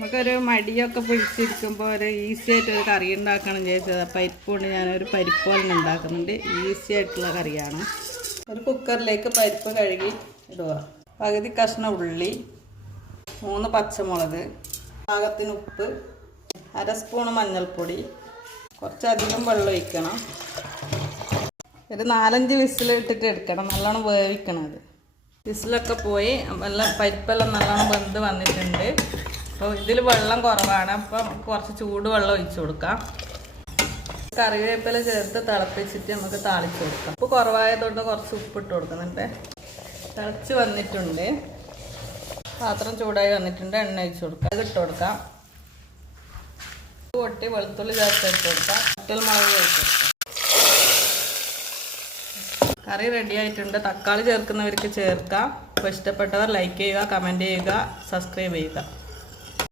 നമുക്കൊരു മടിയൊക്കെ പിടിച്ചിരിക്കുമ്പോൾ ഒരു ഈസി ആയിട്ടൊരു കറി ഉണ്ടാക്കണം ചോദിച്ചത്. പരിപ്പ് കൊണ്ട് ഞാനൊരു പരിപ്പ് പോലെ ഉണ്ടാക്കുന്നുണ്ട്. ഈസി ആയിട്ടുള്ള കറിയാണ്. ഒരു കുക്കറിലേക്ക് പരിപ്പ് കഴുകി ഇടുക. പകുതി കഷ്ണം ഉള്ളി, 3 പച്ചമുളക്, പാകത്തിന് ഉപ്പ്, 1/2 സ്പൂൺ മഞ്ഞൾപ്പൊടി, കുറച്ചധികം വെള്ളം ഒഴിക്കണം. ഒരു 4-5 വിസിൽ ഇട്ടിട്ട് എടുക്കണം. നല്ലോണം വേവിക്കണം. അത് വിസിലൊക്കെ പോയി പരിപ്പെല്ലാം നല്ലോണം വെന്ത് വന്നിട്ടുണ്ട്. അപ്പോൾ ഇതിൽ വെള്ളം കുറവാണ്. അപ്പം കുറച്ച് ചൂടുവെള്ളം ഒഴിച്ചു കൊടുക്കാം. കറിവേപ്പില ചേർത്ത് തിളപ്പിച്ചിട്ട് നമുക്ക് താളിച്ച് കൊടുക്കാം. ഉപ്പ് കുറവായതുകൊണ്ട് കുറച്ച് ഉപ്പിട്ട് കൊടുക്കുന്നുണ്ട്. തിളച്ച് വന്നിട്ടുണ്ട്. പാത്രം ചൂടായി വന്നിട്ടുണ്ട്. എണ്ണ ഒഴിച്ച് കൊടുക്കാം. അത് ഇട്ട് കൊടുക്കാം. പൊട്ടി വെളുത്തുള്ളി ചേർത്ത് ഇട്ട് കൊടുക്കാം. മുളക് ചേർത്ത് കൊടുക്കാം. കറി റെഡി ആയിട്ടുണ്ട്. തക്കാളി ചേർക്കുന്നവർക്ക് ചേർക്കാം. അപ്പോൾ ഇഷ്ടപ്പെട്ടവർ ലൈക്ക് ചെയ്യുക, കമൻറ്റ് ചെയ്യുക, സബ്സ്ക്രൈബ് ചെയ്യുക.